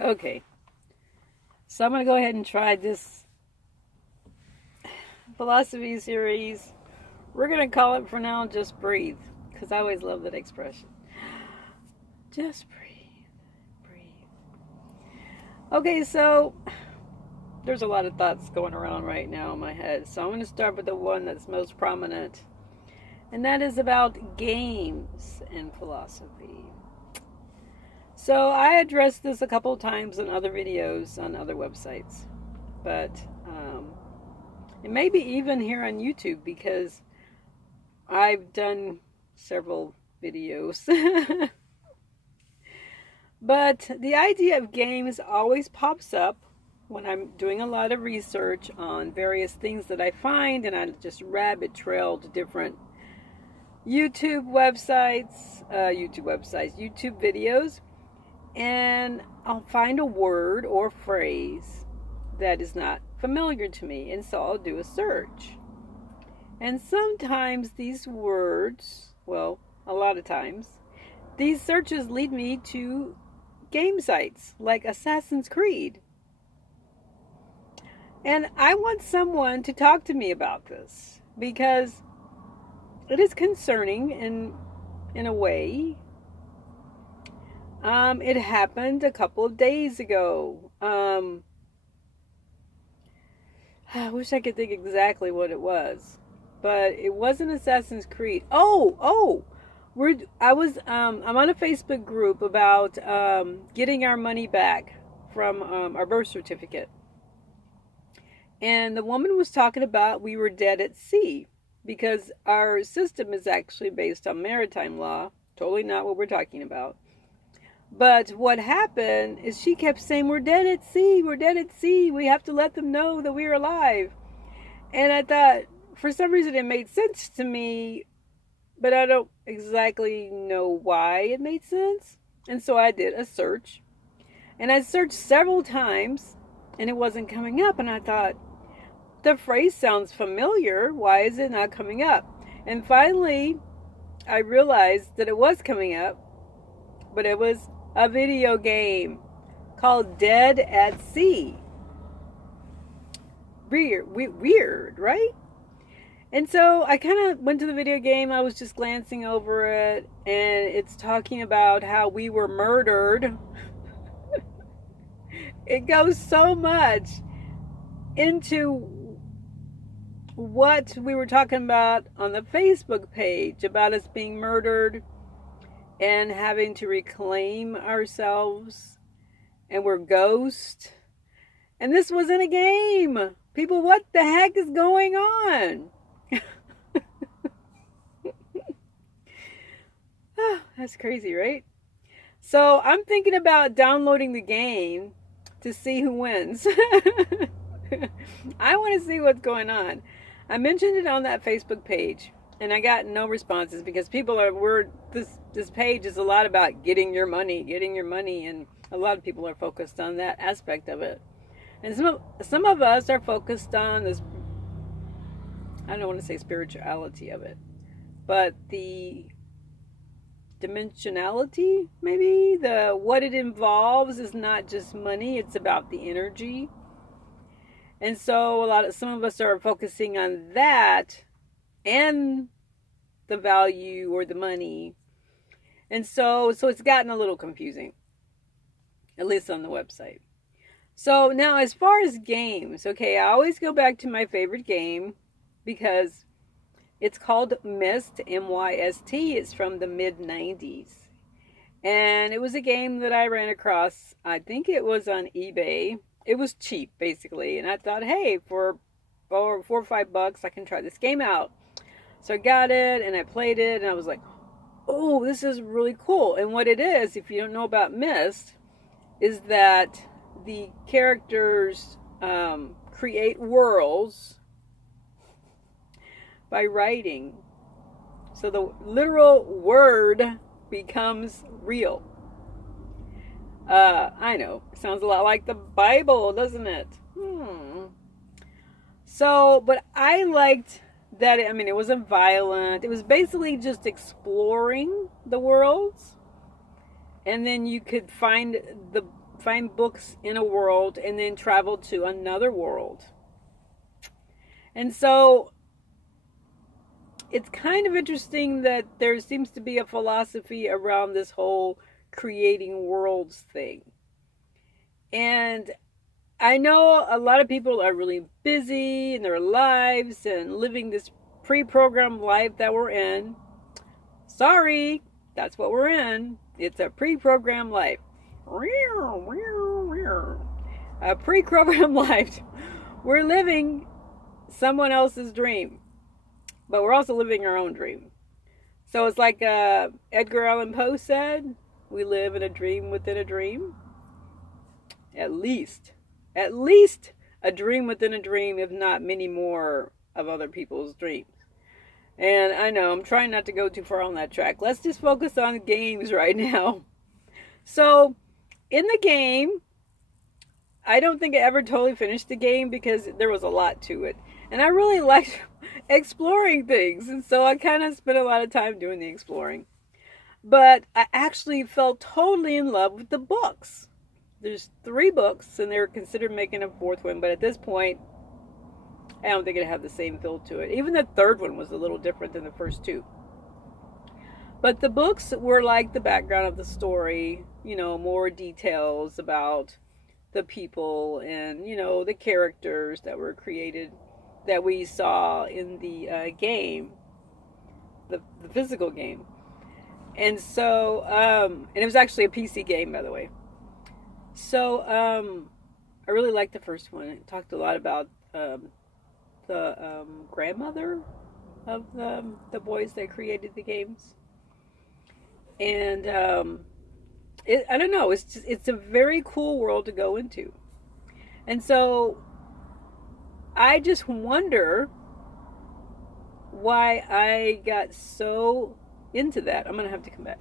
Okay, so I'm going to go ahead and try this philosophy series. We're going to call it for now Just Breathe, because I always love that expression. Just breathe, breathe. Okay, so there's a lot of thoughts going around right now in my head, so I'm going to start with the one that's most prominent, and that is about games and philosophy. So I addressed this a couple of times in other videos on other websites, but and maybe even here on YouTube because I've done several videos. But the idea of games always pops up when I'm doing a lot of research on various things that I find, and I just rabbit trail to different YouTube videos, and I'll find a word or phrase that is not familiar to me, and so I'll do a search. And sometimes these words, well, a lot of times, these searches lead me to game sites like Assassin's Creed. And I want someone to talk to me about this because it is concerning in a way. It happened a couple of days ago. I wish I could think exactly what it was, but it wasn't Assassin's Creed. I'm on a Facebook group about getting our money back from our birth certificate, and the woman was talking about we were dead at sea because our system is actually based on maritime law. Totally not what we're talking about. But what happened is she kept saying, we're dead at sea, we're dead at sea, we have to let them know that we're alive. And I thought, for some reason, it made sense to me, but I don't exactly know why it made sense. And so I did a search. And I searched several times, and it wasn't coming up. And I thought, the phrase sounds familiar. Why is it not coming up? And finally, I realized that it was coming up, but it was a video game called Dead at Sea. Weird, right? And so I kind of went to the video game. I was just glancing over it, and it's talking about how we were murdered. It goes so much into what we were talking about on the Facebook page about us being murdered and having to reclaim ourselves, and we're ghosts. And this was in a game. People, what the heck is going on? That's crazy, right? So I'm thinking about downloading the game to see who wins. I want to see what's going on. I mentioned it on that Facebook page, and I got no responses because people this page is a lot about getting your money, and a lot of people are focused on that aspect of it. And some of us are focused on this, I don't want to say spirituality of it, but the dimensionality, maybe, what it involves is not just money, it's about the energy. And so some of us are focusing on that and the value or the money. And so it's gotten a little confusing, at least on the website. So now, as far as games, okay, I always go back to my favorite game because it's called Myst, M-Y-S-T. It's from the mid-90s. And it was a game that I ran across, I think it was on eBay. It was cheap, basically. And I thought, hey, for $4 or $5, I can try this game out. So I got it, and I played it, and I was like, oh, this is really cool. And what it is, if you don't know about Myst, is that the characters create worlds by writing. So the literal word becomes real. I know, sounds a lot like the Bible, doesn't it? So, but I liked that. I mean, it wasn't violent. It was basically just exploring the worlds, and then you could find find books in a world and then travel to another world. And so it's kind of interesting that there seems to be a philosophy around this whole creating worlds thing. And I know a lot of people are really busy in their lives and living this pre-programmed life that we're in. Sorry, that's what we're in. It's a pre-programmed life. A pre-programmed life. We're living someone else's dream, but we're also living our own dream. So it's like Edgar Allan Poe said, we live in a dream within a dream. At least a dream within a dream, if not many more of other people's dreams. And I know I'm trying not to go too far on that track. Let's just focus on games right now. So in the game, I don't think I ever totally finished the game because there was a lot to it. And I really liked exploring things. And so I kind of spent a lot of time doing the exploring. But I actually fell totally in love with the books. There's 3 books, and they're considered making a 4th one. But at this point, I don't think it had the same feel to it. Even the 3rd one was a little different than the first 2. But the books were like the background of the story, you know, more details about the people and, you know, the characters that were created that we saw in the game, the physical game. And so, and it was actually a PC game, by the way. So, I really liked the first one. It talked a lot about the grandmother of the boys that created the games. And I don't know, it's a very cool world to go into. And so I just wonder why I got so into that. I'm going to have to come back.